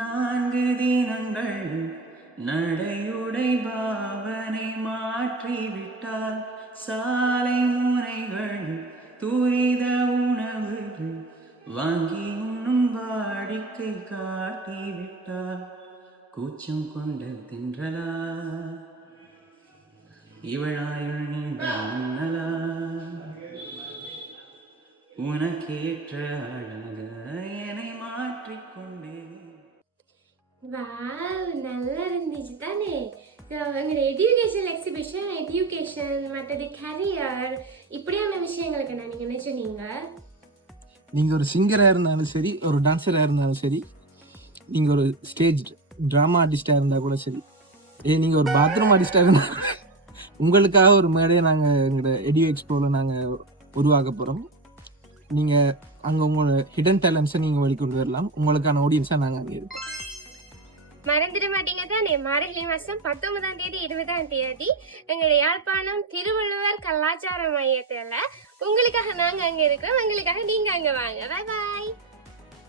4 தினங்கள் நடையுடை பாவனை மாற்றிவிட்டால் சாலை முனைகள் துரித உணவுகள் வாங்கி உண்ணும் வாடிக்கை காட்டிவிட்டால் கூச்சம் கொண்ட தின்றலா இவளாயுள் நீண்டலா உனக்கேற்ற அழக என்னை மாற்றிக்கொண்டே. வாவ், நல்லா இருந்துச்சு தானே. எங்களோட எஜுகேஷன் எக்ஸிபிஷன், எஜுகேஷன் மற்றது கரியர் இப்படியான விஷயங்களுக்கு நான் நீங்கள் என்ன சொன்னீங்க? நீங்கள் ஒரு சிங்கராக இருந்தாலும் சரி, ஒரு டான்ஸராக இருந்தாலும் சரி, நீங்கள் ஒரு ஸ்டேஜ் ட்ராமா ஆர்டிஸ்டாக இருந்தால் கூட சரி, நீங்கள் ஒரு பாத்ரூம் ஆர்டிஸ்டாக இருந்தால் கூட உங்களுக்காக ஒரு மேடையை நாங்கள் எங்களோட எடியூ எக்ஸ்போவில் நாங்கள் உருவாக்க போகிறோம். நீங்கள் அங்கே உங்களோட ஹிடன் டேலண்ட்ஸை நீங்கள் வெளிக்கொண்டு வரலாம். உங்களுக்கான ஆடியன்ஸாக நாங்கள் அங்கே இருக்கோம். மறந்துட மாட்டீங்க தானே. மார்கழி மாதம் 19ஆம் தேதி 20ஆம் தேதி எங்களுடைய யாழ்ப்பாணம் திருவள்ளுவர் கலாச்சார மையத்தில் உங்களுக்காக நாங்கள் அங்கே இருக்கிறோம். உங்களுக்காக நீங்கள் அங்கே வாங்க. பாய் பாய்.